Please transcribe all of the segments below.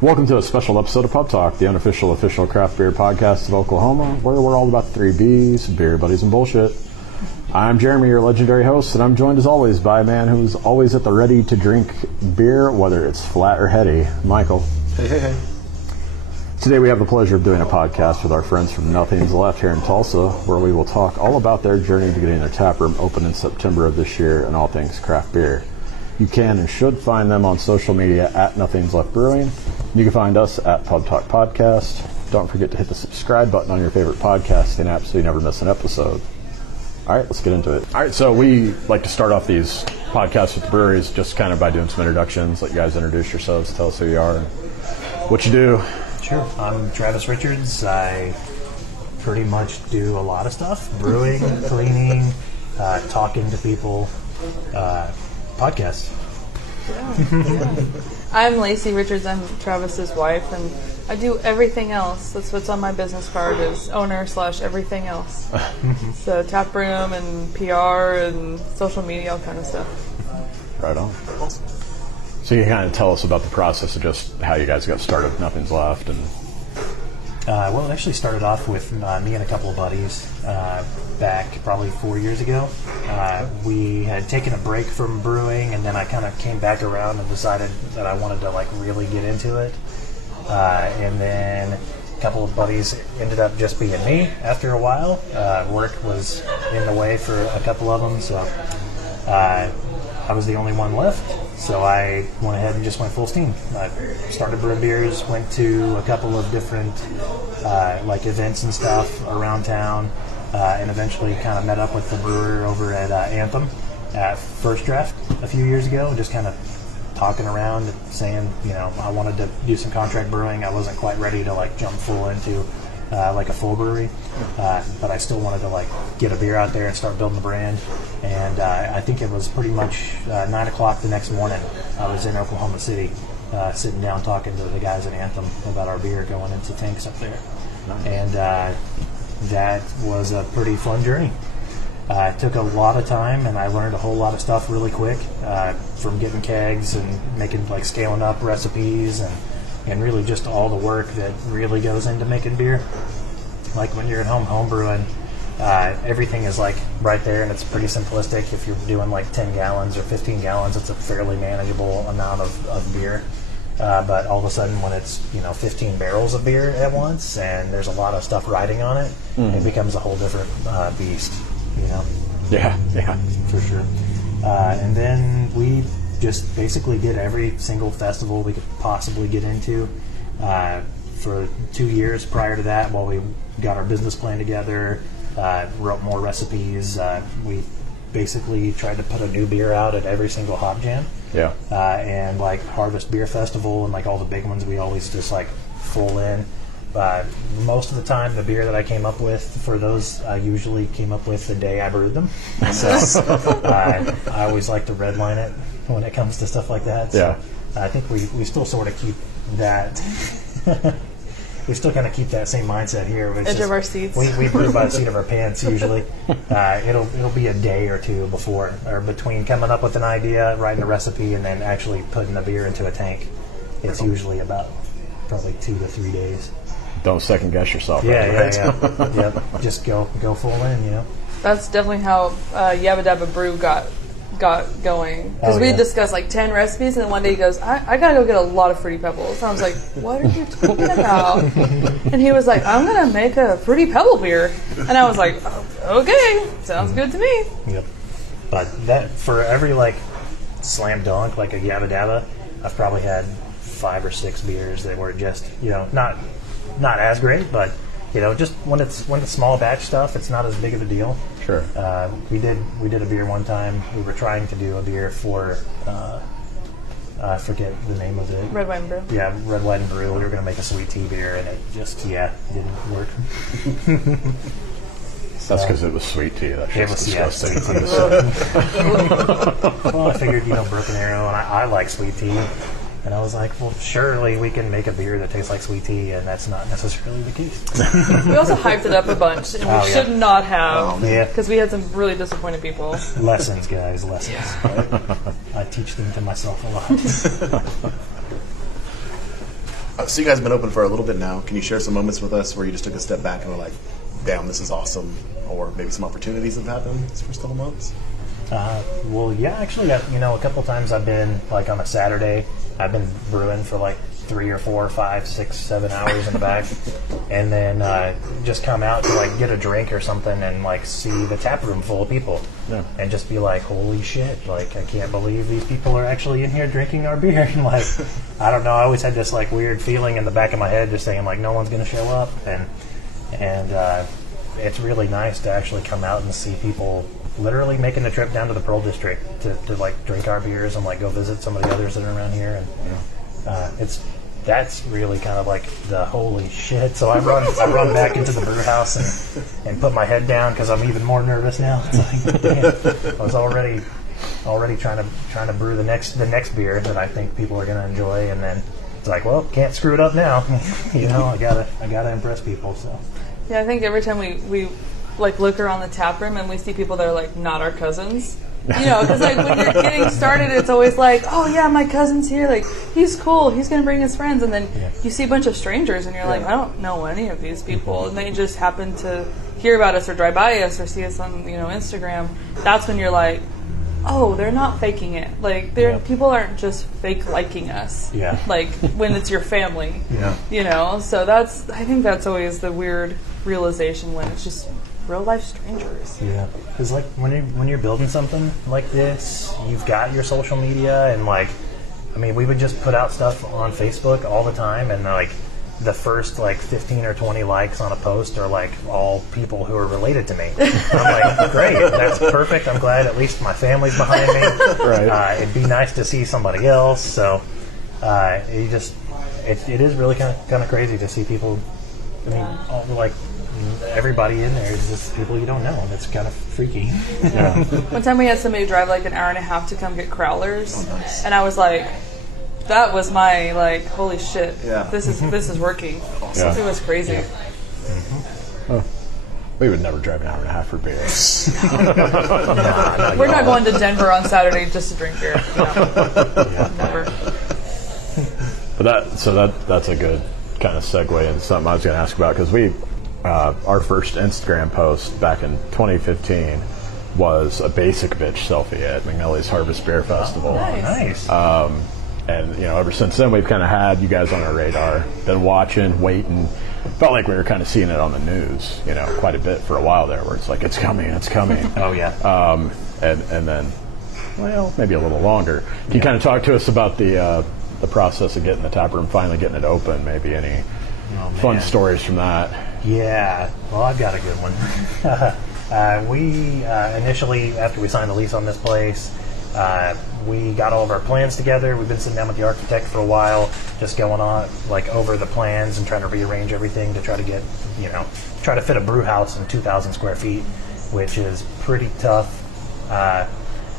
Welcome to a special episode of Pub Talk, the unofficial official craft beer podcast of Oklahoma, where we're all about the 3 B's, beer, buddies, and bullshit. I'm Jeremy, your legendary host, and I'm joined as always by a man who's always at the ready to drink beer, whether it's flat or heady, Michael. Hey. Today we have the pleasure of doing a podcast with our friends from Nothing's Left here in Tulsa, where we will talk all about their journey to getting their tap room open in September of this year and all things craft beer. You can and should find them on social media at Nothing's Left Brewing. You can find us at Pub Talk Podcast. Don't forget to hit the subscribe button on your favorite podcasting app so you never miss an episode. All right, let's get into it. All right, so we like to start off these podcasts with the breweries just kind of by doing some introductions. Let you guys introduce yourselves, tell us who you are and what you do. Sure. I'm Travis Richards. I pretty much do a lot of stuff. Brewing, cleaning, talking to people, podcast. Yeah. I'm Lacey Richards. I'm Travis's wife, and I do everything else. That's what's on my business card is owner/everything else. So tap room and PR and social media, all kind of stuff. Right on. So you can kind of tell us about the process of just how you guys got started with Nothing's Left. And Well, it actually started off with me and a couple of buddies back probably 4 years ago. We had taken a break from brewing, and then I kind of came back around and decided that I wanted to really get into it. And then a couple of buddies ended up just being me after a while. Work was in the way for a couple of them, so I was the only one left. So I went ahead and just went full steam. I started brewing beers, went to a couple of different events and stuff around town, and eventually kind of met up with the brewer over at Anthem at First Draft a few years ago, just kind of talking around, saying, I wanted to do some contract brewing. I wasn't quite ready to jump full into a full brewery, but I still wanted to get a beer out there and start building the brand. And I think it was pretty much 9 o'clock the next morning. I was in Oklahoma City, sitting down talking to the guys at Anthem about our beer going into tanks up there. Nice. And that was a pretty fun journey. It took a lot of time, and I learned a whole lot of stuff really quick, from getting kegs and making scaling up recipes and really just all the work that really goes into making beer. When you're at home brewing, everything is right there, and it's pretty simplistic. If you're doing 10 gallons or 15 gallons, it's a fairly manageable amount of beer. But all of a sudden, when it's 15 barrels of beer at once, and there's a lot of stuff riding on it, it becomes a whole different beast. Yeah, for sure. And then we just basically did every single festival we could possibly get into for 2 years prior to that, while we got our business plan together, wrote more recipes. We basically tried to put a new beer out at every single hop jam. Yeah. And Harvest Beer Festival and all the big ones, we always just full in. Most of the time, the beer that I came up with for those, I usually came up with the day I brewed them. So I always like to redline it when it comes to stuff like that. So yeah. I think we still sort of keep that. We still kind of keep that same mindset here. Edge of our seats. We brew by the seat of our pants usually. It'll be a day or two before or between coming up with an idea, writing a recipe, and then actually putting the beer into a tank. It's usually about probably 2 to 3 days. Don't second guess yourself. Yeah. Yep. Just go full in. That's definitely how Yabba Dabba Brew got going, because we discussed 10 recipes, and then one day he goes, I gotta go get a lot of Fruity Pebbles. And I was like, what are you talking about? And he was like, I'm gonna make a Fruity Pebble beer. And I was like, okay, sounds good to me. Yep. But that for every slam dunk a Yabba Dabba, I've probably had 5 or 6 beers that were just not as great, but just when it's small batch stuff, it's not as big of a deal. Sure. We did a beer one time. We were trying to do a beer for I forget the name of it. Red White and Brew. Yeah, Red White and Brew. We were going to make a sweet tea beer, and it just didn't work. That's because it was sweet tea. That's just disgusting. Sweet tea. Well, I figured Broken Arrow, and I like sweet tea. And I was like, well, surely we can make a beer that tastes like sweet tea, and that's not necessarily the case. We also hyped it up a bunch, and we should not have, yeah, because we had some really disappointed people. Lessons, guys, lessons. Yeah. I teach them to myself a lot. So you guys have been open for a little bit now. Can you share some moments with us where you just took a step back and were like, damn, this is awesome, or maybe some opportunities have happened these first couple months? Well, yeah, actually, a couple times I've been, like, on a Saturday, I've been brewing for, like, 3 or 4 or 5, 6, 7 hours in the back, and then just come out to, like, get a drink or something and, like, see the tap room full of people, and just be like, holy shit, like, I can't believe these people are actually in here drinking our beer. And, like, I don't know, I always had this, like, weird feeling in the back of my head just saying, like, no one's going to show up, and it's really nice to actually come out and see people literally making the trip down to the Pearl District to like drink our beers and like go visit some of the others that are around here, and that's really kind of like the holy shit. So I run back into the brew house and put my head down because I'm even more nervous now. It's like, damn, I was already trying to brew the next beer that I think people are going to enjoy, and then it's like, well, can't screw it up now. I gotta impress people. So yeah, I think every time we like look around the tap room and we see people that are like not our cousins, because like when you're getting started, it's always like, oh yeah, my cousin's here, like he's cool, he's gonna bring his friends, and then you see a bunch of strangers and you're like, I don't know any of these people, and they just happen to hear about us or drive by us or see us on Instagram. That's when you're like, oh, they're not faking it. Like people aren't just fake liking us. Yeah. Like when it's your family. Yeah. So I think that's always the weird realization when it's just real life strangers. Yeah. Because like when you're building something like this, you've got your social media, and like, I mean, we would just put out stuff on Facebook all the time, and like the first like 15 or 20 likes on a post are like all people who are related to me. I'm like, great, that's perfect. I'm glad at least my family's behind me. Right. It'd be nice to see somebody else. So it is really kind of crazy to see people. I mean, like everybody in there is just people you don't know, and it's kind of freaky. Yeah. One time we had somebody drive like an hour and a half to come get crowlers, and I was like, that was my like, holy shit, this is working. Awesome. It was crazy. Yeah. Mm-hmm. Oh. We would never drive an hour and a half for beer. We're not going to Denver on Saturday just to drink beer. No. Never. But that's a good kind of segue into something I was going to ask about, because we our first Instagram post back in 2015 was a basic bitch selfie at McNally's Harvest Beer Festival. Nice. And ever since then we've kind of had you guys on our radar, been watching, waiting. Felt like we were kind of seeing it on the news, quite a bit for a while there, where it's like, it's coming. Oh yeah. And then, well, maybe a little longer. Can you kind of talk to us about the process of getting the tap room, finally getting it open? Maybe any fun stories from that? Yeah. Well, I've got a good one. We initially, after we signed the lease on this place, we got all of our plans together. We've been sitting down with the architect for a while, just going on like over the plans and trying to rearrange everything to try to get, try to fit a brew house in 2,000 square feet, which is pretty tough.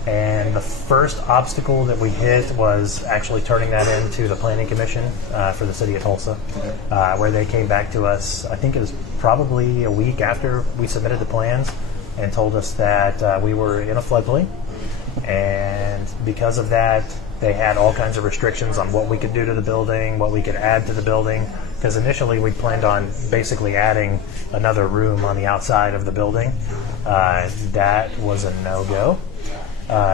And the first obstacle that we hit was actually turning that into the Planning Commission for the city of Tulsa, where they came back to us, I think it was probably a week after we submitted the plans, and told us that we were in a floodplain. And because of that, they had all kinds of restrictions on what we could do to the building, what we could add to the building, because initially we planned on basically adding another room on the outside of the building. That was a no-go.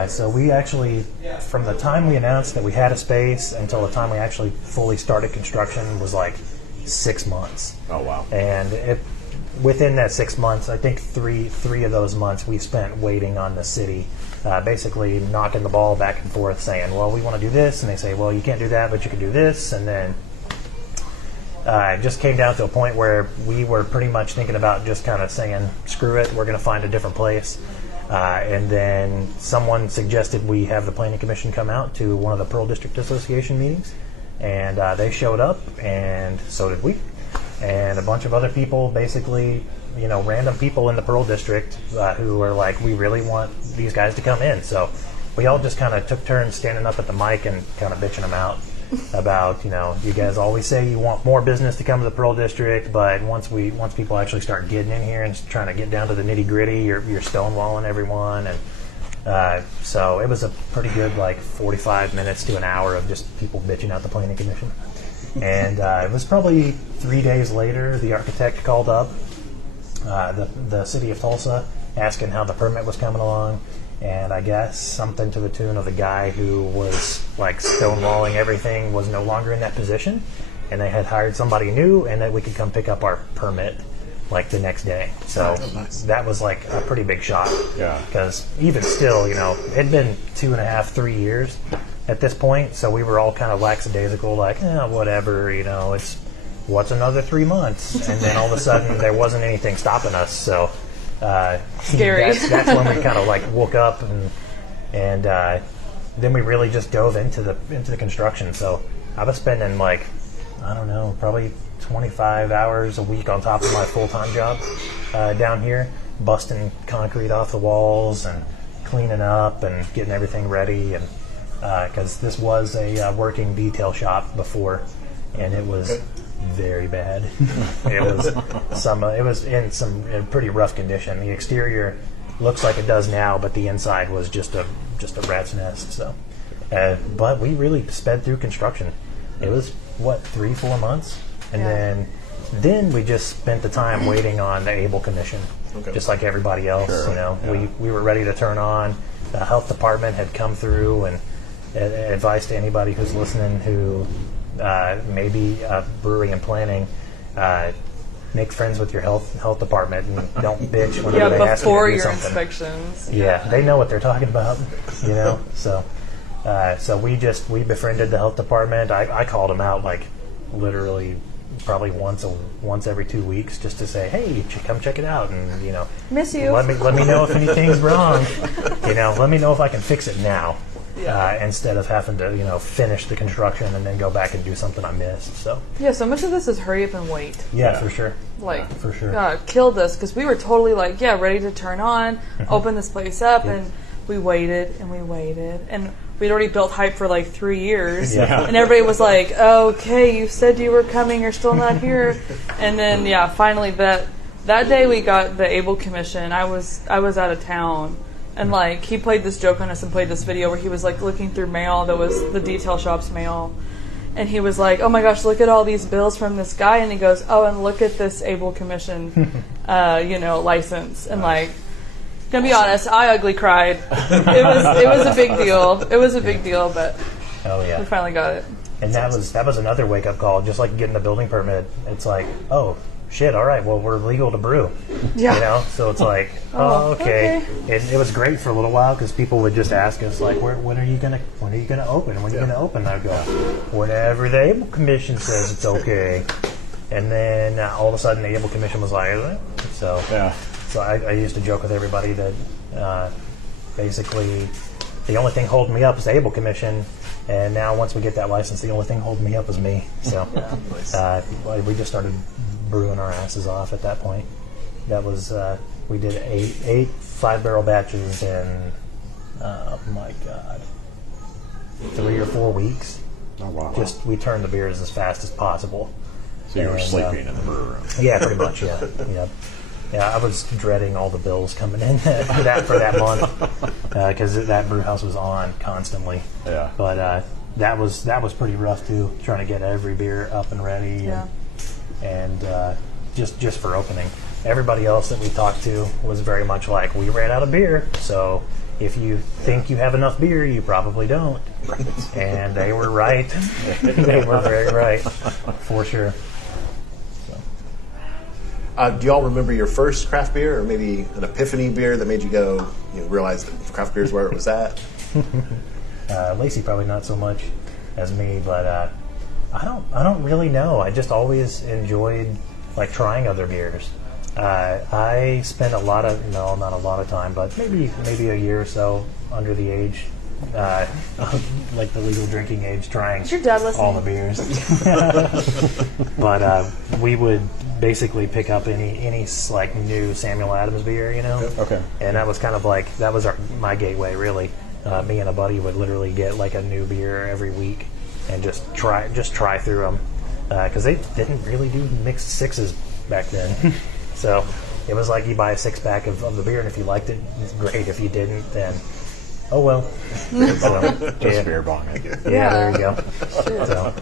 So we actually, from the time we announced that we had a space until the time we actually fully started construction, was like 6 months. Oh, wow. And within that 6 months, I think three of those months we spent waiting on the city, basically knocking the ball back and forth, saying, well, we want to do this, and they say, well, you can't do that, but you can do this, and then it just came down to a point where we were pretty much thinking about just kind of saying, screw it, we're going to find a different place. And then someone suggested we have the Planning Commission come out to one of the Pearl District Association meetings, and they showed up, and so did we. And a bunch of other people, basically, random people in the Pearl District who were like, we really want these guys to come in. So we all just kind of took turns standing up at the mic and kind of bitching them out about, you guys always say you want more business to come to the Pearl District, but once people actually start getting in here and trying to get down to the nitty gritty, you're stonewalling everyone. And so it was a pretty good 45 minutes to an hour of just people bitching out the Planning Commission. And it was probably 3 days later, the architect called up the city of Tulsa asking how the permit was coming along. And I guess something to the tune of the guy who was like stonewalling everything was no longer in that position, and they had hired somebody new, and that we could come pick up our permit like the next day. So that was like a pretty big shock. Yeah. Because even still, it'd been 2.5, 3 years at this point, so we were all kind of lackadaisical, like, whatever, it's what's another 3 months, and then all of a sudden there wasn't anything stopping us. So. Scary. That's when we kind of like woke up, and then we really just dove into the construction. So I was spending like, I don't know, probably 25 hours a week on top of my full-time job down here, busting concrete off the walls and cleaning up and getting everything ready. And because this was a working detail shop before, and it was very bad. It was in pretty rough condition. The exterior looks like it does now, but the inside was just a rat's nest. So, but we really sped through construction. It was 3-4 months, and then we just spent the time waiting on the Able Commission, just like everybody else. Sure. We were ready to turn on. The health department had come through, and advice to anybody who's listening who. Maybe brewery and planning, make friends with your health department and don't bitch whenever they ask you to before do your something. inspections. Yeah, they know what they're talking about, So we befriended the health department. I called them out like literally probably once every 2 weeks just to say, hey, come check it out, and miss you. Let me know if anything's wrong. Let me know if I can fix it now. Instead of having to, finish the construction and then go back and do something I missed. So so much of this is hurry up and wait. Yeah, for sure. For sure. God, killed us because we were totally like, ready to turn on, open this place up, and we waited and we waited, and we'd already built hype for like 3 years, and everybody was like, okay, you said you were coming, you're still not here, and then finally that day we got the Able Commission. I was out of town. And like he played this joke on us and played this video where he was like looking through mail that was the detail shop's mail, and he was like, "Oh my gosh, look at all these bills from this guy," and he goes, "Oh, and look at this Able Commission, license." And like, gonna be honest, I ugly cried. It was a big deal. It was a big deal, but we finally got it. And that was another wake up call, just like getting a building permit. It's like, oh. Shit, all right, well, we're legal to brew. So it's like, okay. It was great for a little while because people would just ask us, like, when are you gonna open? When are you gonna open? I'd go, whenever the Able Commission says it's okay. And then all of a sudden the Able Commission was like, is it? So I used to joke with everybody that basically the only thing holding me up is the Able Commission. And now once we get that license, the only thing holding me up is me. So we just started brewing our asses off at that point. That was we did eight 5-barrel batches in my God, 3 or 4 weeks. Oh wow! We turned the beers as fast as possible. So you were sleeping in the brew room. Yeah, pretty much. Yeah. I was dreading all the bills coming in for that month because that brew house was on constantly. Yeah. But that was pretty rough too, trying to get every beer up and ready. And just for opening. Everybody else that we talked to was very much like, we ran out of beer, so if you think you have enough beer, you probably don't. And they were right. They were very right, for sure. Do y'all remember your first craft beer, or maybe an epiphany beer that made you go, realize that craft beer is where it was at? Lacey probably not so much as me, but I don't really know. I just always enjoyed like trying other beers. I spent not a lot of time, but maybe a year or so under the age, like the legal drinking age, trying Is your dad listening? all the beers. But we would basically pick up any like new Samuel Adams beer, Okay. And that was kind of like my gateway really. Me and a buddy would literally get like a new beer every week and just try through them because they didn't really do mixed sixes back then. So it was like you buy a 6-pack of the beer, and if you liked it, it's great. If you didn't, then Oh well. Just beer bonging. Yeah, there you go. So,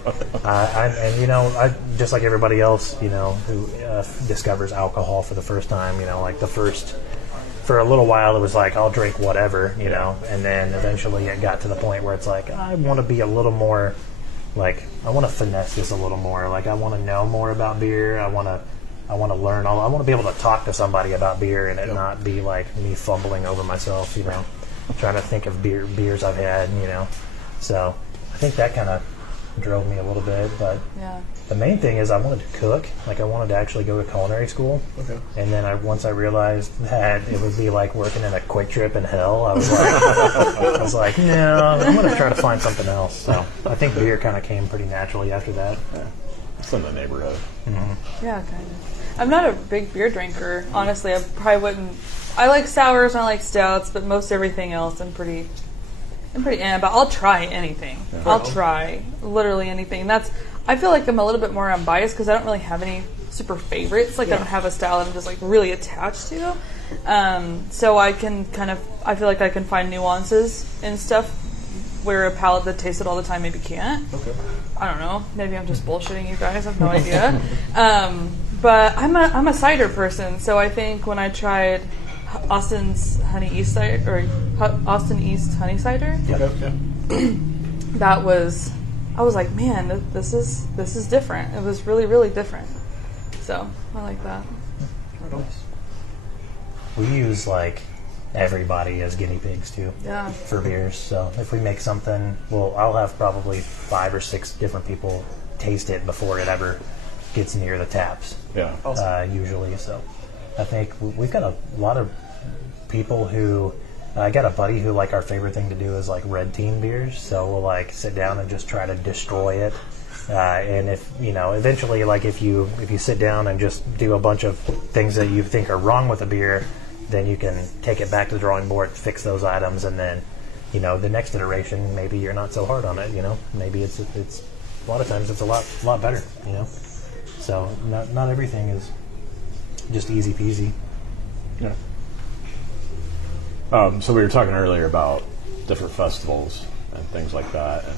and you know, I just like everybody else, you know, who discovers alcohol for the first time. You know, like for a little while, it was like I'll drink whatever, you know, and then eventually it got to the point where it's like I want to be a little more, like I want to finesse this a little more. Like I want to know more about beer. I want to learn. I want to be able to talk to somebody about beer and it not be like me fumbling over myself, you know. Trying to think of beers I've had, you know. So I think that kind of drove me a little bit. But the main thing is I wanted to cook. Like I wanted to actually go to culinary school. Okay. And then once I realized that it would be like working in a Quick Trip in hell, I was like, no, I'm going to try to find something else. So I think beer kind of came pretty naturally after that. Yeah. It's in the neighborhood. Mm-hmm. Yeah, kind of. I'm not a big beer drinker, honestly. I probably wouldn't. I like sours and I like stouts, but most everything else I'm pretty but I'll try anything. Yeah. I'll try literally anything. I feel like I'm a little bit more unbiased because I don't really have any super favorites. Like I don't have a style that I'm just like really attached to. So I feel like I can find nuances in stuff where a palate that tastes it all the time maybe can't. Okay. I don't know. Maybe I'm just bullshitting you guys. I have no idea. But I'm a cider person, so I think when I tried Austin's Honey East cider or Austin East Honey Cider, I was like, man, this is different. It was really, really different. So I like that. We use like everybody as guinea pigs too. Yeah. For beers. So if we make something, I'll have probably 5 or 6 different people taste it before it ever gets near the taps. Yeah. Usually. So I think we've got a lot of people who I got a buddy who like our favorite thing to do is like red team beers. So we'll like sit down and just try to destroy it. And if you know, eventually, like if you sit down and just do a bunch of things that you think are wrong with a beer, then you can take it back to the drawing board, fix those items, and then you know the next iteration maybe you're not so hard on it. You know, maybe it's a lot of times it's a lot better. You know, so not everything is just easy peasy. Yeah. So we were talking earlier about different festivals and things like that, and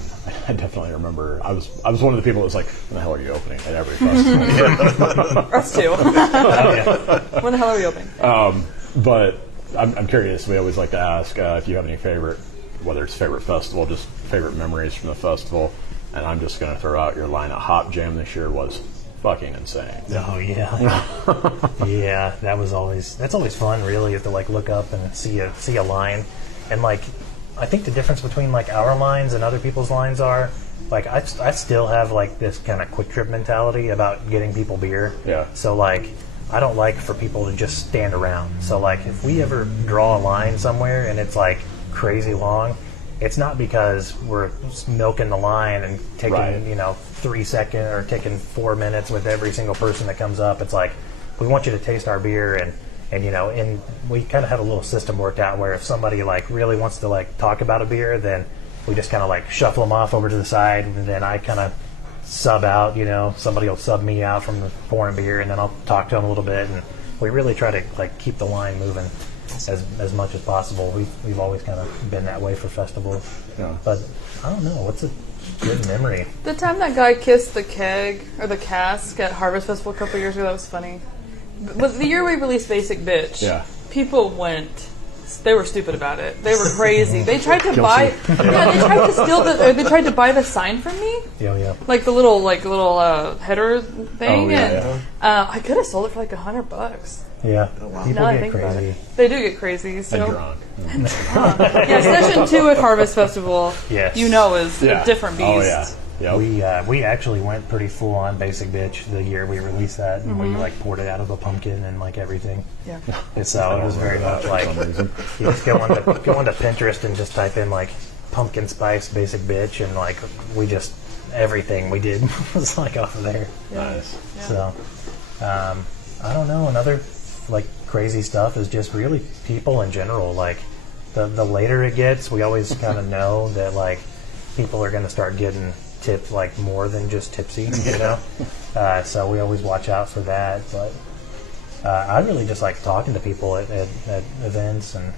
I definitely remember I was one of the people that was like, "When the hell are you opening at every festival?" Us too. When the hell are we opening? But I'm curious. We always like to ask if you have any favorite, whether it's favorite festival, just favorite memories from the festival. And I'm just going to throw out your line of Hop Jam this year was fucking insane. Oh yeah, yeah. That's always fun. Really, is to like look up and see a line, and like I think the difference between like our lines and other people's lines are like I still have like this kind of Quick Trip mentality about getting people beer. Yeah. So like I don't like for people to just stand around. So like if we ever draw a line somewhere and it's like crazy long, it's not because we're milking the line and taking 3 seconds or taking 4 minutes with every single person that comes up. It's like we want you to taste our beer and we kind of have a little system worked out where if somebody like really wants to like talk about a beer, then we just kind of like shuffle them off over to the side, and then I kind of sub out. Somebody will sub me out from the foreign beer, and then I'll talk to them a little bit, and we really try to like keep the line moving as much as possible. We've always kind of been that way for festivals. Yeah. But I don't know, what's a good memory? The time that guy kissed the keg or the cask at Harvest Festival a couple years ago, that was funny. But the year we released Basic Bitch, people went. They were stupid about it. They were crazy. They tried to buy. Yeah, they tried to steal they tried to buy the sign from me. Yeah. Like the little header thing, I could have sold it for like $100. Yeah. Oh, wow. People get crazy. They do get crazy. So. And drunk. Yeah, session 2 at Harvest Festival. Yes. Is a different beast. Oh yeah. Yep. We actually went pretty full on Basic Bitch the year we released that, and we like poured it out of a pumpkin and like everything. Yeah. So it was very much like you just go onto Pinterest and just type in like pumpkin spice Basic Bitch, and like everything we did was like off of there. Yeah. Nice. Yeah. So I don't know. Another like crazy stuff is just really people in general. Like the later it gets, we always kind of know that like people are going to start getting tipped like more than just tipsy, so we always watch out for that. But I really just like talking to people at events, and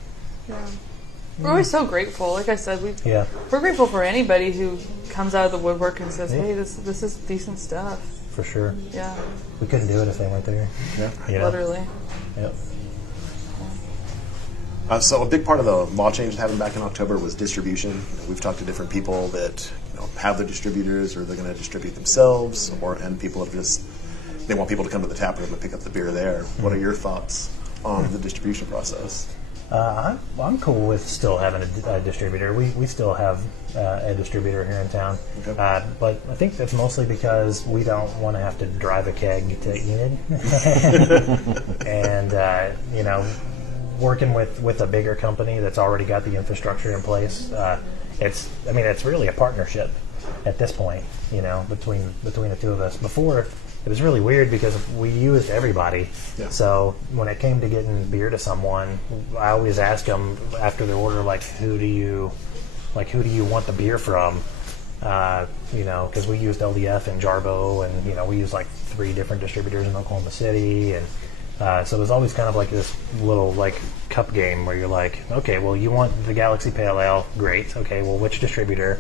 We're always so grateful. Like I said, Yeah. we're grateful for anybody who comes out of the woodwork and says, "Hey, this is decent stuff." For sure. Yeah, We couldn't do it if they weren't there. Yeah. You know? literally. Yep. So a big part of the law change that happened back in October was distribution. We've talked to different people that have their distributors, or they're going to distribute themselves, and people have just they want people to come to the tap room and pick up the beer there. What are your thoughts on the distribution process? I'm cool with still having a distributor. We still have a distributor here in town. Okay. But I think that's mostly because we don't want to have to drive a keg to Enid. And, working with a bigger company that's already got the infrastructure in place, it's really a partnership at this point, between the two of us. Before, it was really weird because we used everybody. Yeah. So when it came to getting beer to someone, I always ask them after their order, who do you want the beer from? Because we used LDF and Jarbo, and we used 3 different distributors in Oklahoma City, and so it was always kind of like this little cup game where you're like, okay, well, you want the Galaxy Pale Ale, great. Okay, well, which distributor?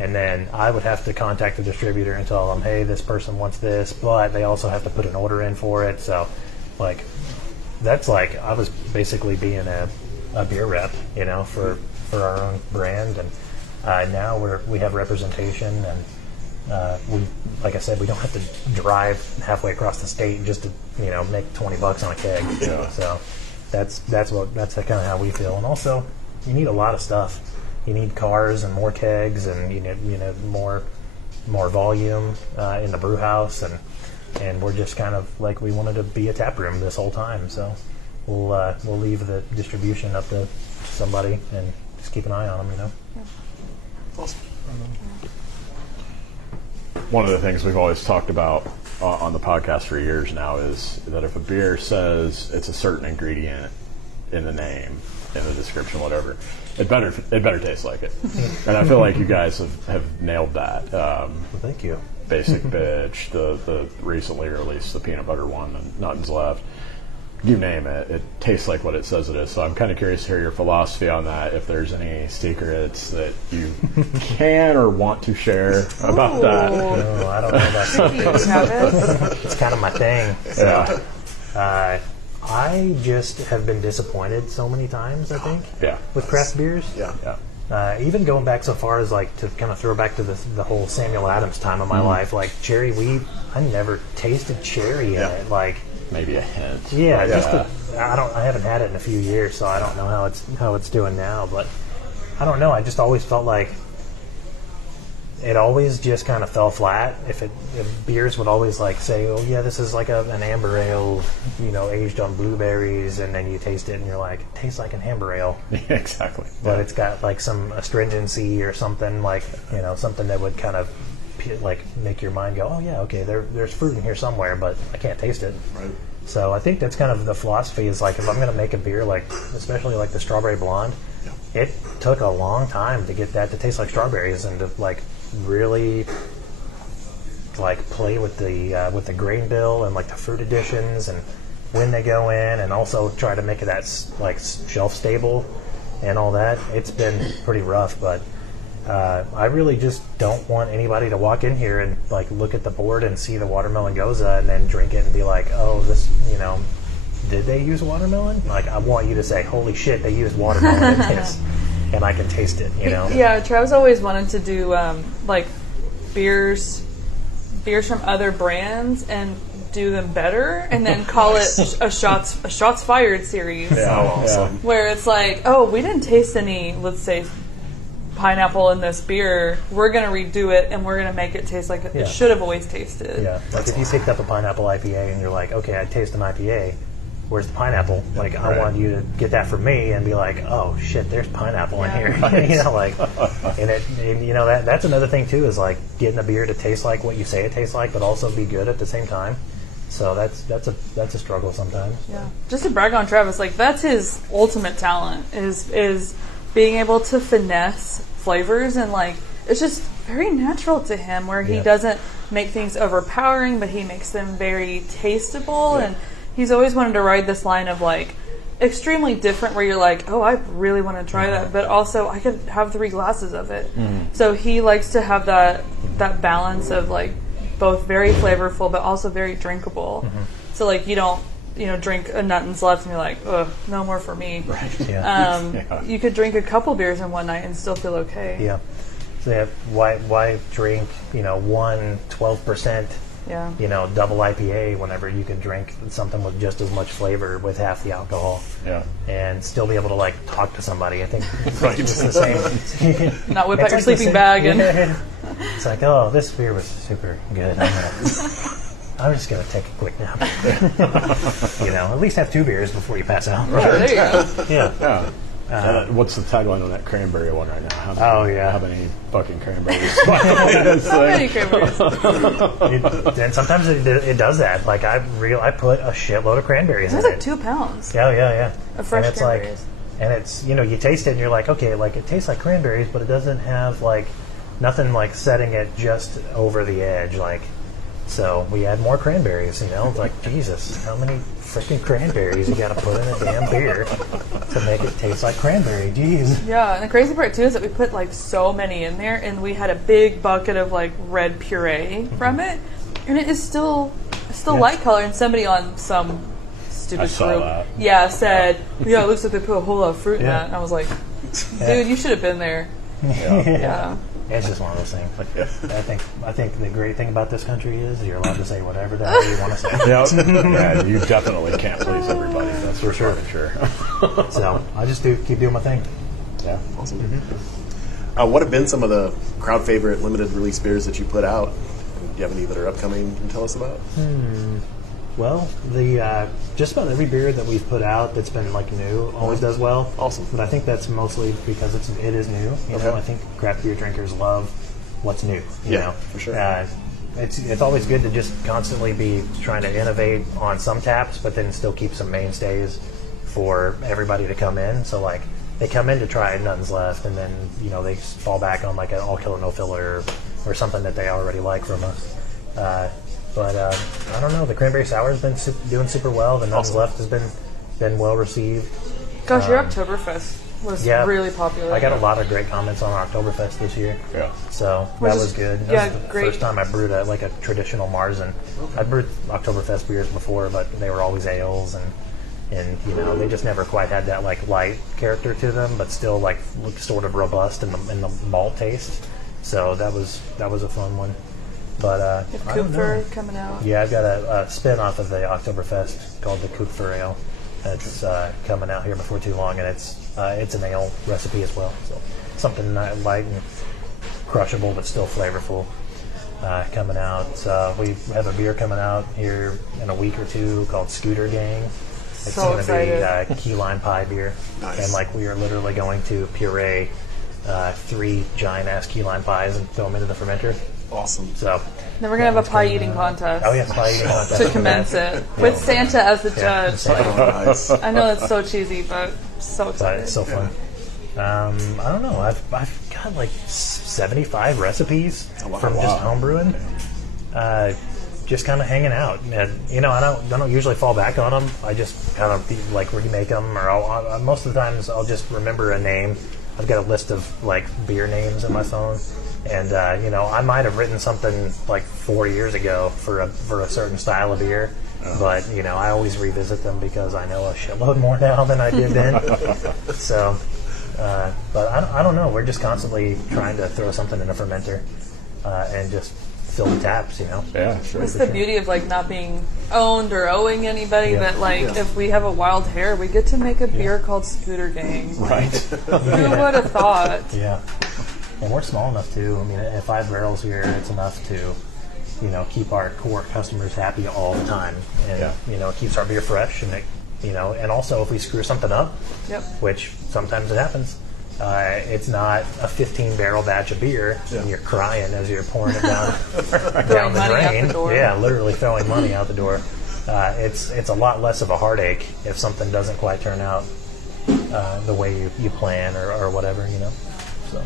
And then I would have to contact the distributor and tell them, hey, this person wants this, but they also have to put an order in for it. So, that's I was basically being a beer rep, for our own brand. And now we have representation, and we, like I said, we don't have to drive halfway across the state just to, make $20 on a keg. Yeah. So that's kind of how we feel. And also, you need a lot of stuff. You need cars and more kegs, and you need more volume in the brew house, and we're just kind of we wanted to be a tap room this whole time. So we'll leave the distribution up to somebody and just keep an eye on them. Awesome. One of the things we've always talked about on the podcast for years now is that if a beer says it's a certain ingredient in the name, in the description, whatever, it better taste like it. And I feel like you guys have nailed that. Well, thank you. Basic Bitch, the recently released the peanut butter one, and Nothing's Left. You name it, it tastes like what it says it is. So I'm kind of curious to hear your philosophy on that, if there's any secrets that you can or want to share about that. No, I don't know about secrets. It's kind of my thing. So, Yeah. I just have been disappointed so many times, I think, Yeah. with craft beers. Yeah. Yeah. Even going back so far as to kind of throw back to the whole Samuel Adams time of my life, cherry wheat, I never tasted cherry in it. Maybe a hint. Yeah, I haven't had it in a few years, so I don't know how it's doing now. But I don't know. I just always felt like it always just kind of fell flat. If beers would always say, oh yeah, this is an amber ale, aged on blueberries, and then you taste it and you're like, it tastes like an amber ale. Yeah, exactly. But it's got some astringency or something something that would kind of make your mind go, oh yeah, okay, there's fruit in here somewhere, but I can't taste it. Right. So I think that's kind of the philosophy is if I'm going to make a beer especially the strawberry blonde, it took a long time to get that to taste like strawberries and to really play with the grain bill and the fruit additions and when they go in, and also try to make it that shelf stable and all that. It's been pretty rough, but I really just don't want anybody to walk in here and look at the board and see the watermelon goza and then drink it and be like, oh, this, did they use watermelon? I want you to say, holy shit, they used watermelon in this, and I can taste it, Yeah, Travis always wanted to do beers from other brands and do them better, and then call it a shots fired series. Yeah, awesome. Where it's oh, we didn't taste any, let's say, pineapple in this beer. We're going to redo it, and we're going to make it taste like it should have always tasted. Yeah, if you picked up a pineapple IPA and you're like, okay, I taste an IPA, where's the pineapple? I want you to get that from me and be like, oh shit, there's pineapple in here. And that's another thing too, is getting a beer to taste like what you say it tastes like, but also be good at the same time. So that's a struggle sometimes. Yeah, just to brag on Travis, that's his ultimate talent is being able to finesse flavors, and it's just very natural to him, where he doesn't make things overpowering, but he makes them very tasteable. And he's always wanted to ride this line of extremely different where you're like, oh, I really want to try that, but also I could have 3 glasses of it. So he likes to have that balance of like both very flavorful but also very drinkable. So like you don't drink a Nothing's Left and you're like, ugh, no more for me. Right. Yeah. You could drink a couple beers in one night and still feel okay. Yeah. So why drink 12%? Yeah. Double IPA whenever you can drink something with just as much flavor with half the alcohol. Yeah. And still be able to like talk to somebody. I think it's the same. Not whip out It's your like sleeping the same- bag and It's like, oh, this beer was super good. I'm just gonna take a quick nap. At least have 2 beers before you pass out. there you go. Yeah. Yeah. What's the tagline on that cranberry one right now? Oh, yeah. How many fucking cranberries? How many cranberries? And sometimes it does that. Like I put a shitload of cranberries That's in like it. 2 pounds Yeah. of fresh And it's cranberries. and it's you taste it and you're like, okay, like it tastes like cranberries, but it doesn't have like nothing like setting it just over the edge. Like, so we add more cranberries. It's like, Jesus, how many freaking cranberries you got to put in a damn beer to make it taste like cranberry? Jeez. Yeah, and the crazy part too is that we put like so many in there, and we had a big bucket of like red puree from it, and it is still light color. And somebody on some stupid I saw group, that. said, "Yeah, it looks like they put a whole lot of fruit in Yeah. that." And I was like, "Dude, you should have been there." Yeah. It's just one of those things. Like, I think the great thing about this country is you're allowed to say whatever the hell you want to say. Yeah, you definitely can't please everybody. That's for sure. So I just keep doing my thing. Yeah. Awesome. What have been some of the crowd favorite limited release beers that you put out? Do you have any that are upcoming you can tell us about? Well, the just about every beer that we've put out that's been like new always does well. Awesome. But I think that's mostly because it is new. You know, I think craft beer drinkers love what's new. You know? For sure. It's always good to just constantly be trying to innovate on some taps, but then still keep some mainstays for everybody to come in. So like they come in to try Nothing's Left, and then they fall back on like an All Killer No Filler or something that they already like from us. But I don't know. The cranberry sour has been doing super well. The Nothing's Left has been well received. Gosh, your Oktoberfest was really popular. I got a lot of great comments on Oktoberfest this year. Yeah. So that was good. That was the great. first time I brewed a traditional Marzen. I brewed Oktoberfest beers before, but they were always ales, and they just never quite had that like light character to them, but still like sort of robust in the malt taste. So that was a fun one. But I don't know. Kupfer coming out. Yeah, I've got a spin-off of the Oktoberfest called the Kupfer Ale. That's coming out here before too long, and it's an ale recipe as well. So something light and crushable, but still flavorful coming out. We have a beer coming out here in a week or two called Scooter Gang. It's So going to excited. be key lime pie beer. Nice. And like we are literally going to puree 3 giant-ass key lime pies and throw them into the fermenter. Awesome. So Then we're gonna have a pie eating contest. Oh, yes, pie eating contest. To commence it with Santa as the judge. Oh, nice. I know it's so cheesy, but so But excited. it's so fun. I don't know. I've got like 75 recipes wow. from just homebrewing. Just kind of hanging out. And, I don't usually fall back on them. I just kind of like remake them, or I'll most of the times I'll just remember a name. I've got a list of like beer names in my phone. And I might have written something like 4 years ago for a certain style of beer, but I always revisit them because I know a shitload more now than I did then. So, but I don't know. We're just constantly trying to throw something in a fermenter and just fill the taps. Yeah, sure. It's the beauty of like not being owned or owing anybody. Yeah. That like if we have a wild hair, we get to make a beer called Scooter Gang. Right. Who would have thought? Yeah. And we're small enough too. I mean, at 5 barrels here, it's enough to, keep our core customers happy all the time, and it keeps our beer fresh, and and also if we screw something up, Yep. which sometimes it happens, it's not a 15-barrel batch of beer, and you're crying as you're pouring it down down the money out drain. the door. Yeah, literally throwing money out the door. It's a lot less of a heartache if something doesn't quite turn out the way you plan or whatever, So.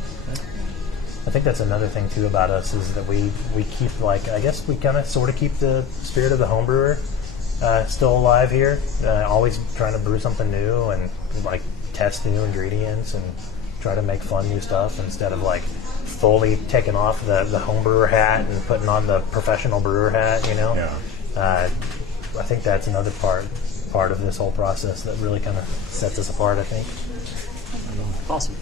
I think that's another thing too about us is that we keep I guess we kind of sort of keep the spirit of the homebrewer still alive here. Always trying to brew something new and like test new ingredients and try to make fun new stuff instead of like fully taking off the homebrewer hat and putting on the professional brewer hat. I think that's another part of this whole process that really kind of sets us apart, I think. Awesome.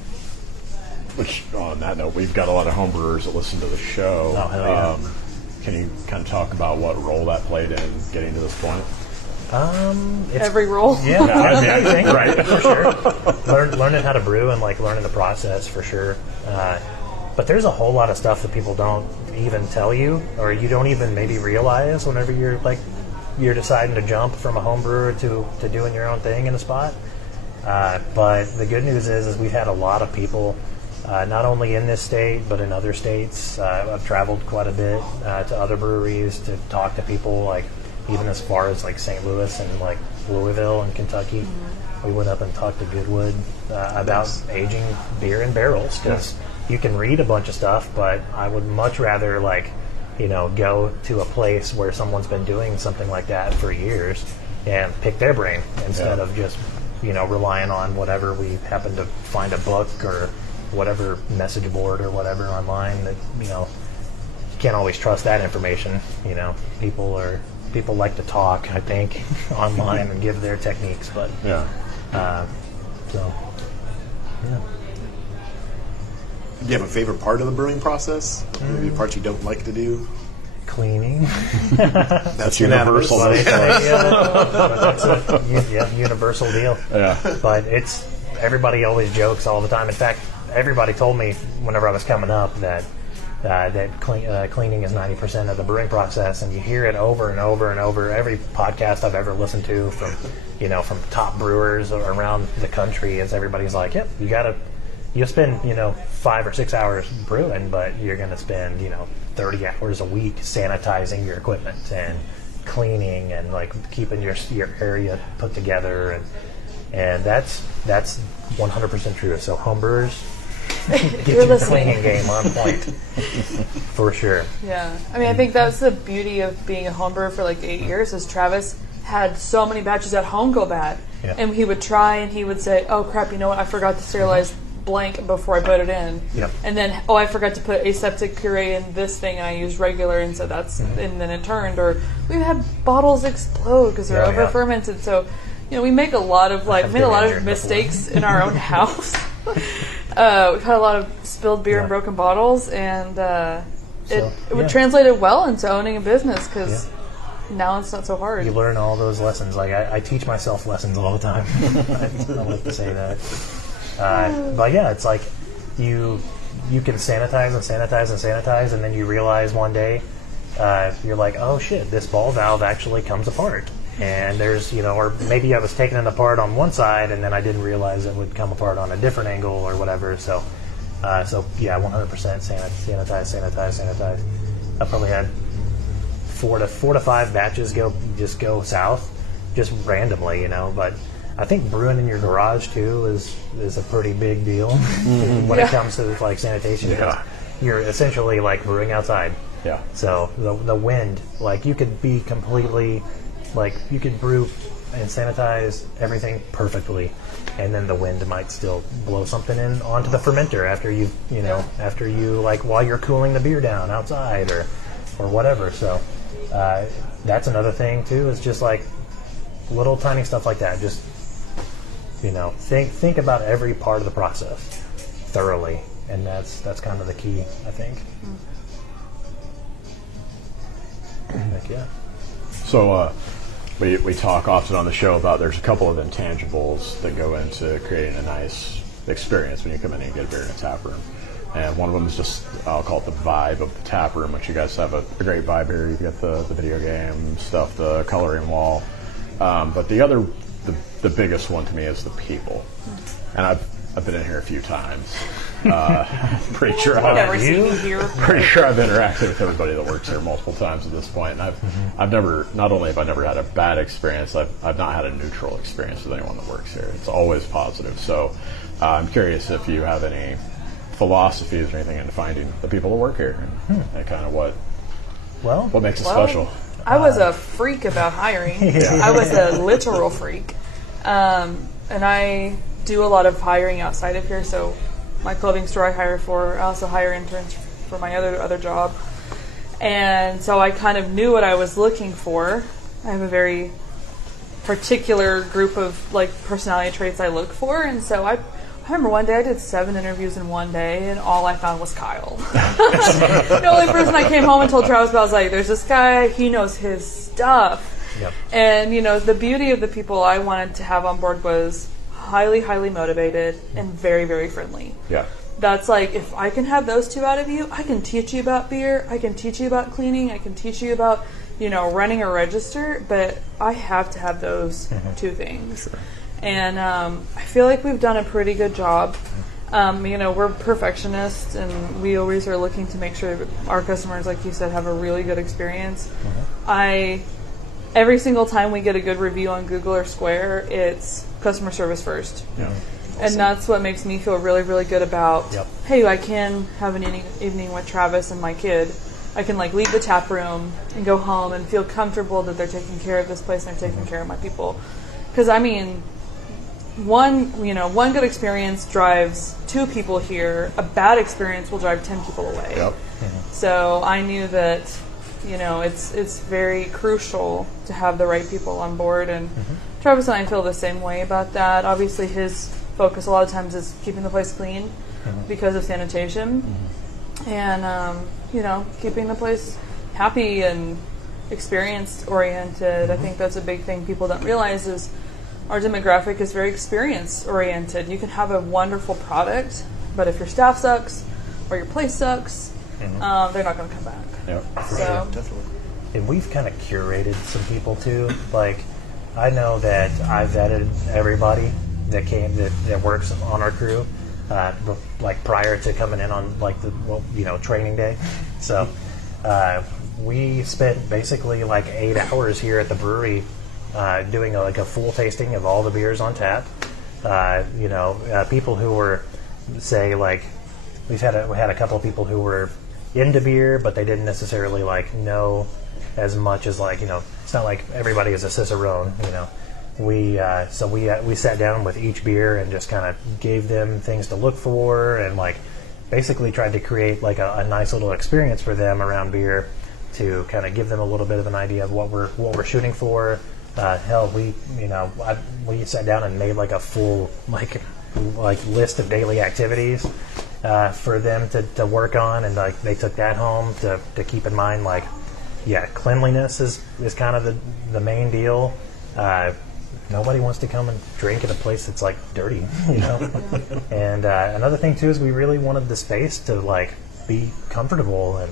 Which, on that note, we've got a lot of homebrewers that listen to the show. Oh, hell yeah. Can you kind of talk about what role that played in getting to this point? It's, Every role. Yeah, everything, right, for sure. Learning how to brew and like learning the process for sure. But there's a whole lot of stuff that people don't even tell you, or you don't even maybe realize whenever you're deciding to jump from a home brewer to doing your own thing in a spot. But the good news is we've had a lot of people, not only in this state but in other states. I've traveled quite a bit to other breweries to talk to people, like even as far as like St. Louis and like Louisville and Kentucky. We went up and talked to Goodwood about aging beer in barrels, because you can read a bunch of stuff, but I would much rather go to a place where someone's been doing something like that for years and pick their brain instead of just relying on whatever we happen to find a book or whatever message board or whatever online that you can't always trust that information. People like to talk, I think, online and give their techniques, but so yeah. Do you have a favorite part of the brewing process? Maybe a part you don't like to do? Cleaning. That's universal. That's a universal deal. Yeah. But everybody always jokes all the time. In fact, everybody told me whenever I was coming up that cleaning is 90% of the brewing process, and you hear it over and over and over. Every podcast I've ever listened to from top brewers around the country is everybody's like, yep, you'll spend 5 or 6 hours brewing, but you're going to spend 30 hours a week sanitizing your equipment and cleaning and like keeping your area put together, and that's 100% true. So homebrewers, get your cleaning game on point for sure. Yeah, I mean, I think that's the beauty of being a homebrewer for like 8 years. Is Travis had so many batches at home go bad, and he would try and he would say, "Oh crap, you know what? I forgot to sterilize blank before I put it in." Yep. And then, I forgot to put aseptic puree in this thing, and I used regular, and so and then it turned. Or we've had bottles explode because they're over fermented. So, we make a lot of made a lot of mistakes in our own house. We've had a lot of spilled beer and broken bottles, and it translated well into owning a business because now it's not so hard. You learn all those lessons. Like I teach myself lessons all the time. I like to say that. But yeah, it's like you can sanitize and sanitize and sanitize, and then you realize one day you're like, oh shit, this ball valve actually comes apart. And there's, or maybe I was taking it apart on one side, and then I didn't realize it would come apart on a different angle or whatever. So yeah, 100% sanitize. I probably had 4 to 5 batches go south, just randomly, But I think brewing in your garage too is a pretty big deal when it comes to like sanitation. Yeah. You're essentially like brewing outside. Yeah. So the wind, like you could be completely, like you could brew and sanitize everything perfectly, and then the wind might still blow something in onto the fermenter after you like while you're cooling the beer down outside or whatever. So that's another thing too. Is just like little tiny stuff like that. Just think about every part of the process thoroughly, and that's kind of the key, I think. Heck yeah. So we talk often on the show about there's a couple of intangibles that go into creating a nice experience when you come in and get a beer in a tap room. And one of them is just, I'll call it the vibe of the tap room, which you guys have a great vibe here. You've got the video game stuff, the coloring wall. But the biggest one to me is the people. And I've been in here a few times. Pretty sure I've never seen you here. Pretty sure I've interacted with everybody that works here multiple times at this point. And I've never, not only have I never had a bad experience, I've not had a neutral experience with anyone that works here. It's always positive. So I'm curious if you have any philosophies or anything into finding the people that work here and kind of what makes it special. I was a freak about hiring. I was a literal freak. And I do a lot of hiring outside of here. So my clothing store I hire for. I also hire interns for my other job. And so I kind of knew what I was looking for. I have a very particular group of like personality traits I look for. And so I remember one day I did 7 interviews in one day, and all I found was Kyle. The only person I came home and told Travis about was like, there's this guy, he knows his stuff. Yep. And, you know, the beauty of the people I wanted to have on board was highly, highly motivated and very, very friendly. Yeah. That's like, if I can have those 2 out of you, I can teach you about beer, I can teach you about cleaning, I can teach you about, you know, running a register, but I have to have those 2 things. Sure. And I feel like we've done a pretty good job. You know, we're perfectionists, and we always are looking to make sure that our customers, like you said, have a really good experience. Every single time we get a good review on Google or Square, it's customer service first. Yeah. And that's what makes me feel really, really good about, hey, I can have an evening with Travis and my kid. I can like leave the tap room and go home and feel comfortable that they're taking care of this place and they're taking care of my people. Because I mean, one good experience drives 2 people here. A bad experience will drive 10 people away. Yep. So I knew that, you know, it's very crucial to have the right people on board. And Travis and I feel the same way about that. Obviously, his focus a lot of times is keeping the place clean because of sanitation, and you know, keeping the place happy and experience oriented. I think that's a big thing people don't realize is our demographic is very experience oriented. You can have a wonderful product, but if your staff sucks or your place sucks, they're not going to come back. Yep. So Definitely. And we've kind of curated some people too. Like, I know that I vetted everybody that works on our crew, like prior to coming in on like the training day. So we spent basically like 8 hours here at the brewery doing like a full tasting of all the beers on tap. People who were, say, like we had a couple of people who were into beer, but they didn't necessarily like know as much as like, you know, it's not like everybody is a cicerone, you know. We sat down with each beer and just kind of gave them things to look for, and like basically tried to create like a nice little experience for them around beer to kind of give them a little bit of an idea of what we're shooting for. We sat down and made like a full like list of daily activities for them to work on, and like they took that home to keep in mind. Like, yeah, cleanliness is kind of the main deal. Nobody wants to come and drink at a place that's like dirty, you know. And another thing too is we really wanted the space to like be comfortable,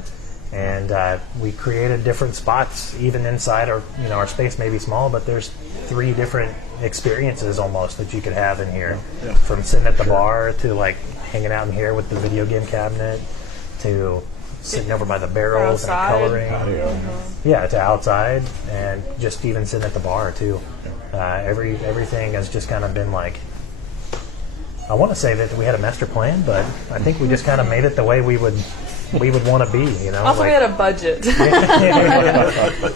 and we created different spots even inside our space may be small, but there's 3 different experiences almost that you could have in here, from sitting at the bar to like hanging out in here with the video game cabinet to sitting over by the barrels and coloring. To outside, and just even sitting at the bar too. Everything has just kind of been like, I want to say that we had a master plan, but I think we just kind of made it the way we would want to be, you know. Also, like, we had a budget,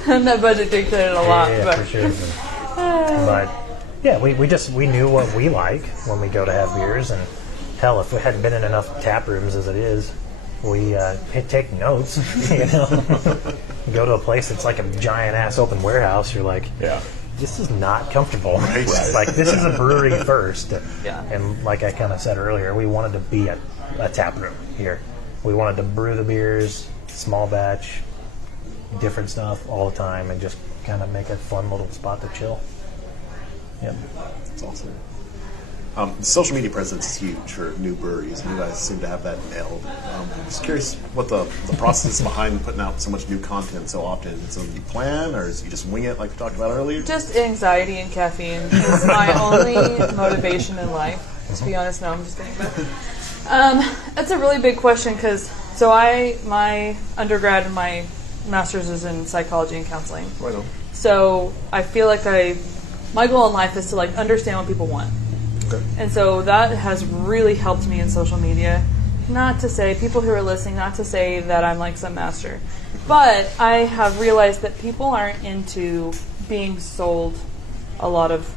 and that budget dictated a lot. Yeah, for sure. But yeah, we knew what we like when we go to have beers, and hell, if we hadn't been in enough tap rooms as it is, we take notes, you know. You go to a place that's like a giant ass open warehouse, you're like, this is not comfortable. Right. Like, this is a brewery first. Yeah. And like I kind of said earlier, we wanted to be a tap room here. We wanted to brew the beers, small batch, different stuff all the time, and just kind of make a fun little spot to chill. Yep. That's awesome. The social media presence is huge for new breweries, and you guys seem to have that nailed. I'm just curious what the process is behind putting out so much new content so often. Is it something you plan, or is it you just wing it like we talked about earlier? Just anxiety and caffeine is my only motivation in life. To be honest, no, I'm just kidding. But that's a really big question because my undergrad and my master's is in psychology and counseling. Right on. So I feel like my goal in life is to like understand what people want. And so that has really helped me in social media. not to say, people who are listening, not to say that I'm like some master, but I have realized that people aren't into being sold a lot of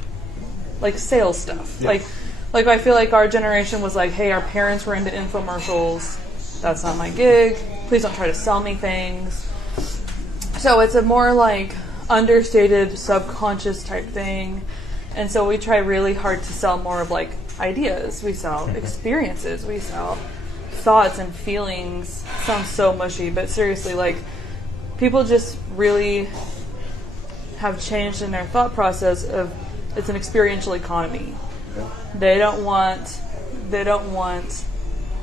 like sales stuff. Yeah. Like I feel like our generation was like, hey, our parents were into infomercials. That's not my gig. Please don't try to sell me things. So it's a more like understated, subconscious type thing. And so we try really hard to sell more of like ideas. We sell experiences. We sell thoughts and feelings. Sounds so mushy, but seriously, like people just really have changed in their thought process of it's an experiential economy. Yeah. They don't want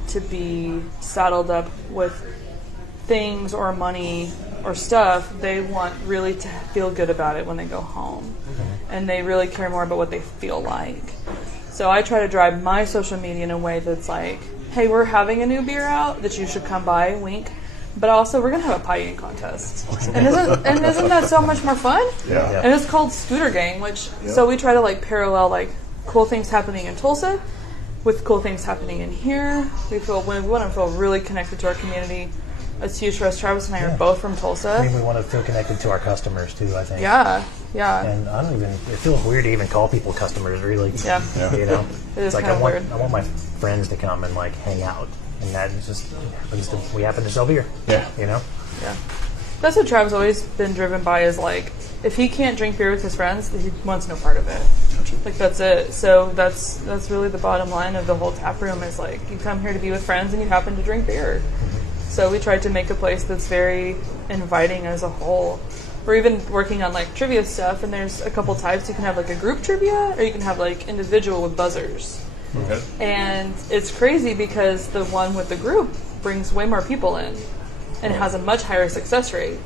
to be saddled up with things or money or stuff. They want really to feel good about it when they go home. And they really care more about what they feel like. So I try to drive my social media in a way that's like, hey, we're having a new beer out that you should come by, wink. But also, we're going to have a pie eating contest. And isn't that so much more fun? Yeah. And it's called Scooter Gang, which, so we try to like parallel like cool things happening in Tulsa with cool things happening in here. We want to feel really connected to our community. It's huge for us. Travis and I are both from Tulsa. I mean, we want to feel connected to our customers too, I think. Yeah. And it feels weird to even call people customers, really. Yeah. You know? It is It's like kind of weird. I want my friends to come and like hang out. And that just happens to, we happen to sell beer. Yeah. You know? Yeah. That's what Travis always been driven by is like, if he can't drink beer with his friends, he wants no part of it. Gotcha. Like that's it. So that's really the bottom line of the whole tap room is like you come here to be with friends and you happen to drink beer. So we tried to make a place that's very inviting as a whole. We're even working on like trivia stuff, and there's a couple types. You can have like a group trivia, or you can have like individual with buzzers. Okay. And it's crazy because the one with the group brings way more people in and has a much higher success rate.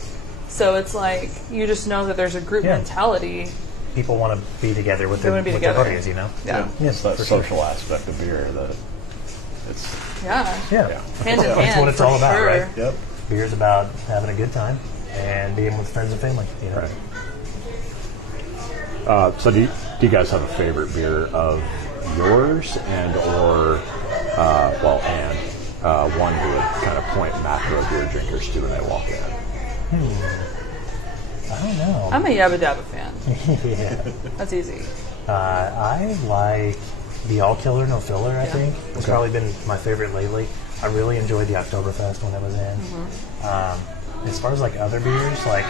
So it's like you just know that there's a group mentality. People want to be together with their together. buddies, you know? Yeah. Yes, that for social aspect of beer that it's Yeah. Yeah. Hand in hand. That's what it's for all about, sure. right? Yep. Beer's about having a good time and being with friends and family, you know? right. So do you guys have a favorite beer of yours and one who would kind of point macro beer drinkers to when they walk in? I don't know. I'm a Yabba Dabba fan. Yeah. That's easy. I like the All Killer No Filler, I think. It's probably been my favorite lately. I really enjoyed the Oktoberfest when it was in. As far as like other beers, like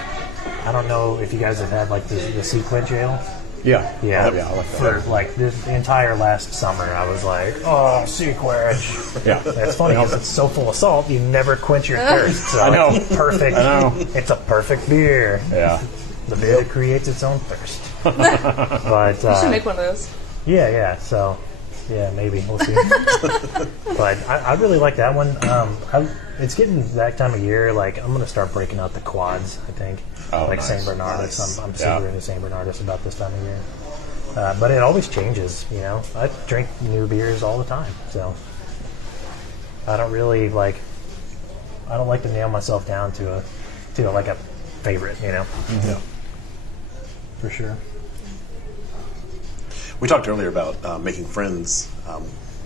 I don't know if you guys have had like the Sequent Ale. Yeah. Yeah, I like that. for like the entire last summer, I was like, "Oh, Sequent." Yeah. That's funny because it's so full of salt, you never quench your thirst. So I know. it's perfect. I know. It's a perfect beer. Yeah. The beer that creates its own thirst. But You should make one of those. yeah. So yeah, maybe we'll see. But I really like that one. It's getting that time of year. Like I'm gonna start breaking out the quads. I think. Oh, like nice. Saint Bernardus. Nice. I'm super into Saint Bernardus about this time of year. But it always changes, you know. I drink new beers all the time, so I don't really like. I don't like to nail myself down to like a favorite, you know. Yeah. For sure. We talked earlier about making friends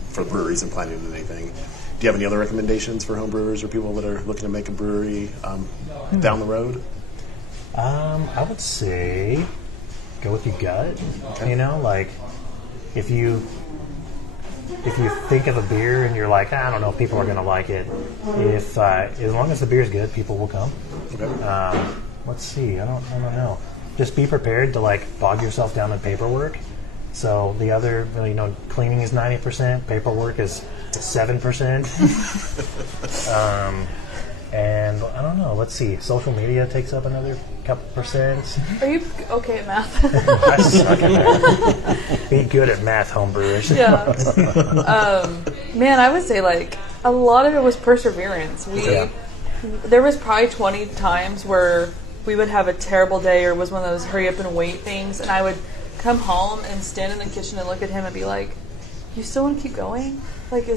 for breweries and planning anything. Do you have any other recommendations for home brewers or people that are looking to make a brewery down the road? I would say go with your gut. You know, like if you think of a beer and you're like, I don't know if people are going to like it. If as long as the beer's good, people will come. Okay. Let's see. I don't know. Just be prepared to like bog yourself down in paperwork. So the other, cleaning is 90%, paperwork is 7%. And I don't know. Let's see. Social media takes up another couple percent. Are you okay at math? I suck at math. Be good at math, homebrewers. Yeah. Man, I would say like a lot of it was perseverance. There was probably 20 times where we would have a terrible day or it was one of those hurry up and wait things, and I would come home and stand in the kitchen and look at him and be like, you still want to keep going? Like,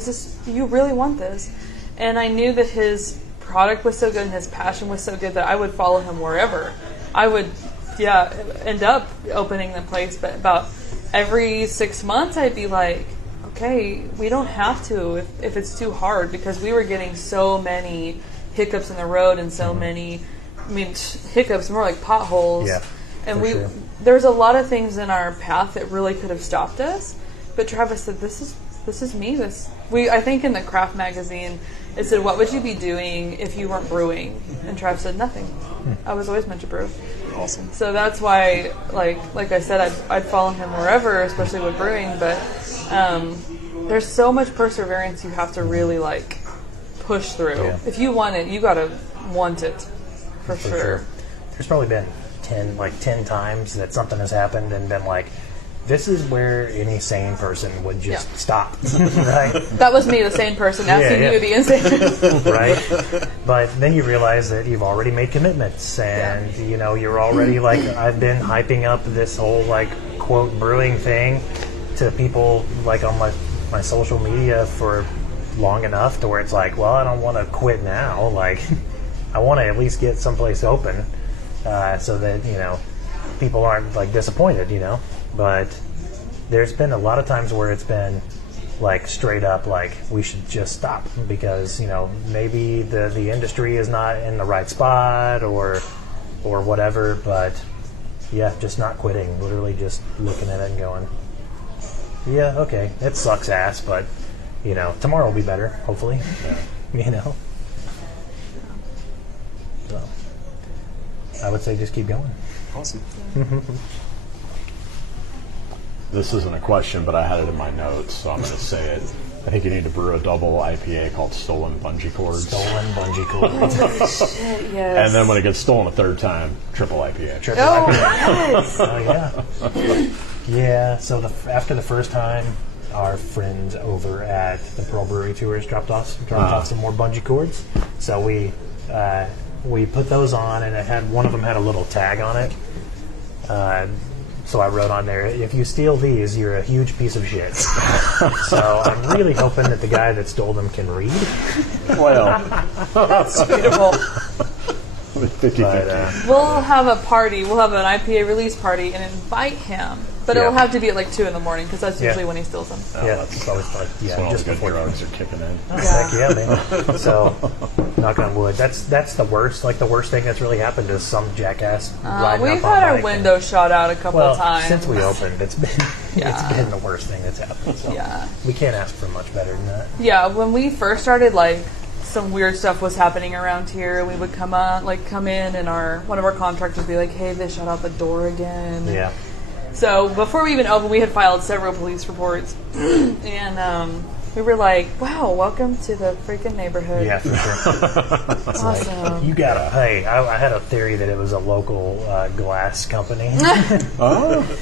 you really want this? And I knew that his product was so good and his passion was so good that I would follow him wherever. I would, end up opening the place, but about every 6 months I'd be like, okay, we don't have to if it's too hard, because we were getting so many hiccups in the road and so many, hiccups, more like potholes. Yeah, and for sure. there's a lot of things in our path that really could have stopped us. But Travis said, this is me. I think in the craft magazine, it said, what would you be doing if you weren't brewing? And Travis said, nothing. I was always meant to brew. Awesome. So that's why, like I said, I'd follow him wherever, especially with brewing. But there's so much perseverance you have to really push through. Yeah. If you want it, you gotta want it for sure. There's probably been 10 times that something has happened and been like, this is where any sane person would just stop, right? That was me, the sane person, asking you to be insane. Right? But then you realize that you've already made commitments, and you're already I've been hyping up this whole quote brewing thing to people on my social media for long enough to where it's well, I don't want to quit now. I want to at least get someplace open, so that people aren't disappointed. But there's been a lot of times where it's been straight up we should just stop because maybe the industry is not in the right spot or whatever. But yeah, just not quitting. Literally just looking at it and going, yeah, okay, it sucks ass, but tomorrow will be better, hopefully. So I would say just keep going. Awesome. This isn't a question, but I had it in my notes, so I'm going to say it. I think you need to brew a double IPA called Stolen Bungee Cords. Stolen Bungee Cords. Shit, yes. And then when it gets stolen a third time, triple IPA. Oh, yes. Oh, yeah. Yeah, so after the first time, our friends over at the Pearl Brewery Tours dropped off some more bungee cords. So we put those on, and one of them had a little tag on it. So I wrote on there, if you steal these, you're a huge piece of shit. So I'm really hoping that the guy that stole them can read. Well, That's beautiful. 50-50. We'll have a party. We'll have an IPA release party and invite him. But it'll have to be at 2 in the morning because that's usually when he steals them. Yeah, that's always fun. Yeah, When all just the good before drugs are kicking in. Heck yeah, man. So, knock on wood. That's the worst. The worst thing that's really happened is some jackass riding We've up on had our bike window shot out a couple well, times. since we opened, it's been the worst thing that's happened. So Yeah. we can't ask for much better than that. Yeah, when we first started, some weird stuff was happening around here. We would come in, and one of our contractors would be like, "Hey, they shut out the door again." Yeah. So before we even opened, we had filed several police reports, and we were like, "Wow, welcome to the freaking neighborhood." Yeah, for sure. Awesome. You gotta pay. I had a theory that it was a local glass company.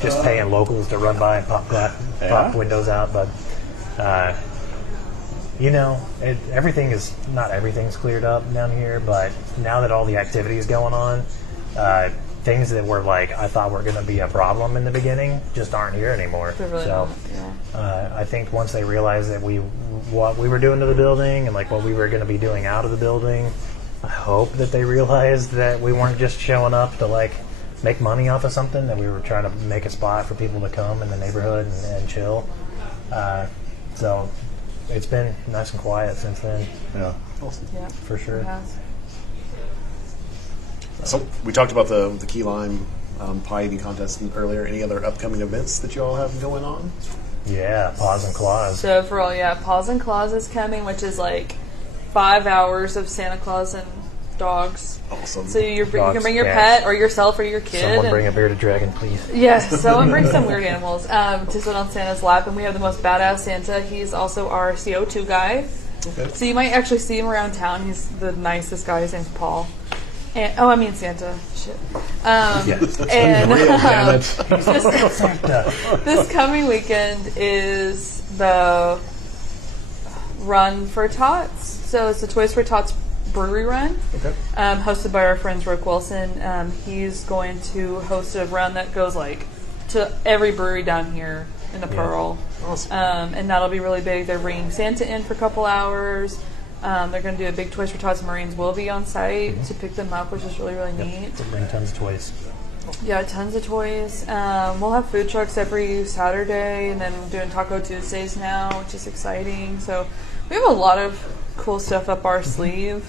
Just paying locals to run by and pop windows out, but. Not everything's cleared up down here, but now that all the activity is going on, things that were I thought were going to be a problem in the beginning just aren't here anymore. Really So not, I think once they realized that what we were doing to the building and what we were going to be doing out of the building, I hope that they realized that we weren't just showing up to make money off of something, that we were trying to make a spot for people to come in the neighborhood and chill. So it's been nice and quiet since then. Yeah. Awesome. Yeah, for sure. it has. So we talked about the key lime pie eating contest earlier. Any other upcoming events that you all have going on? Yeah, Paws and Claws. So for all, Paws and Claws is coming, which is 5 hours of Santa Claus and dogs. Awesome. So you Dogs, can bring your cats. pet or yourself or your kid. Someone and- bring a bearded dragon, please. Yes, someone bring some weird animals to sit on Santa's lap, and we have the most badass Santa. He's also our CO2 guy. Okay. So you might actually see him around town. He's the nicest guy. His name's Paul. And, Santa. Shit. And this coming weekend is the Run for Tots. So it's the Toys for Tots brewery run, hosted by our friends Rick Wilson. He's going to host a run that goes to every brewery down here in the Pearl. Awesome. And that'll be really big. They're bringing Santa in for a couple hours. They're going to do a big Toys for Tots. Marines will be on site to pick them up, which is really, really neat. To bring tons of toys. Yeah, tons of toys. We'll have food trucks every Saturday, and then we're doing Taco Tuesdays now, which is exciting. So we have a lot of cool stuff up our sleeve.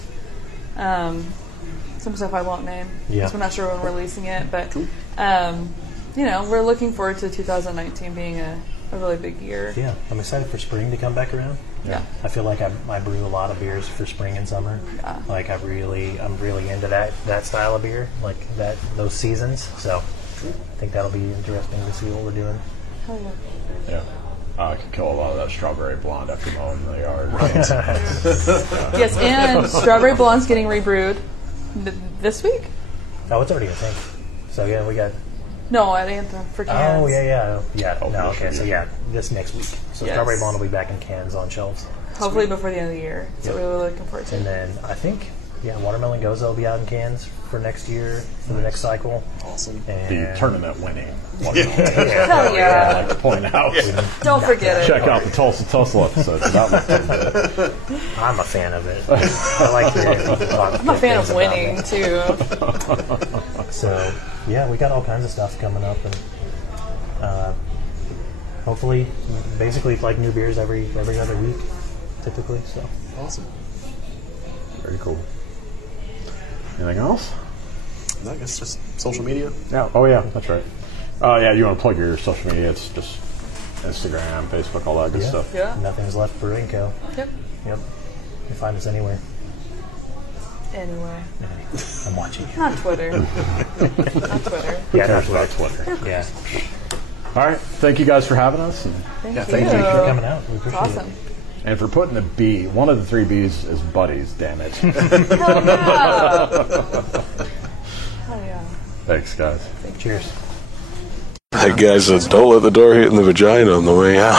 Some stuff I won't name because we're not sure when we're releasing it. But, we're looking forward to 2019 being a really big year. Yeah, I'm excited for spring to come back around. Yeah. I feel like I brew a lot of beers for spring and summer. Yeah. Like I'm really into that style of beer, like those seasons. So I think that'll be interesting to see what we're doing. Hell yeah. Yeah. I could kill a lot of that strawberry blonde after mowing the yard. Yes, and Strawberry Blonde's getting rebrewed this week? Oh, it's already a thing. So yeah, we got. No, at Anthem for cans. Oh yeah. Oh, No, okay. sure, So yeah, this next week. So Yes. Strawberry Blonde will be back in cans on shelves. Hopefully before the end of the year. So we're really looking forward to And it. then I think, Watermelon Goza will be out in cans for next year, for the next cycle. Awesome. And The tournament winning. Hell I'd yeah. like to point out. Don't forget it. Check out the Tulsa Tussle episode. That was pretty good. I'm a fan of it. I like hearing people talk. I'm a fan of winning, too. So, yeah, we got all kinds of stuff coming up. And hopefully, basically like new beers every other week, typically. So Awesome. Very cool. Anything else? No, I guess just social media. Yeah. Oh, yeah. That's right. Yeah, you want to plug your social media? It's just Instagram, Facebook, all that good stuff. Yeah. Nothing's Left Brewing Co. Yep. Yep. You can find us anywhere. Anyway. I'm watching you. Not Twitter. Not Twitter. Yeah, Cares about Twitter. Yeah. All right. Thank you guys for having us. And Thank Yeah, you. thank you Thanks for coming out. We It's appreciate awesome. And for putting a B, one of the 3 B's is buddies, damn it. Hell yeah. Hell yeah. Thanks, guys. it. Cheers. That guy said, don't let the door hit in the vagina on the way out.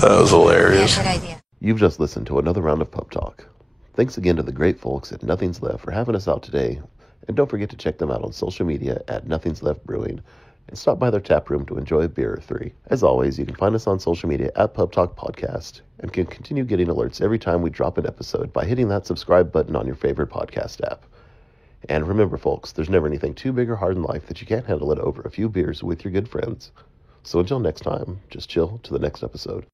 That was hilarious. Good idea. You've just listened to another round of Pub Talk. Thanks again to the great folks at Nothing's Left for having us out today. And don't forget to check them out on social media at Nothing's Left Brewing and stop by their tap room to enjoy a beer or 3. As always, you can find us on social media at Pub Talk Podcast and can continue getting alerts every time we drop an episode by hitting that subscribe button on your favorite podcast app. And remember, folks, there's never anything too big or hard in life that you can't handle it over a few beers with your good friends. So until next time, just chill to the next episode.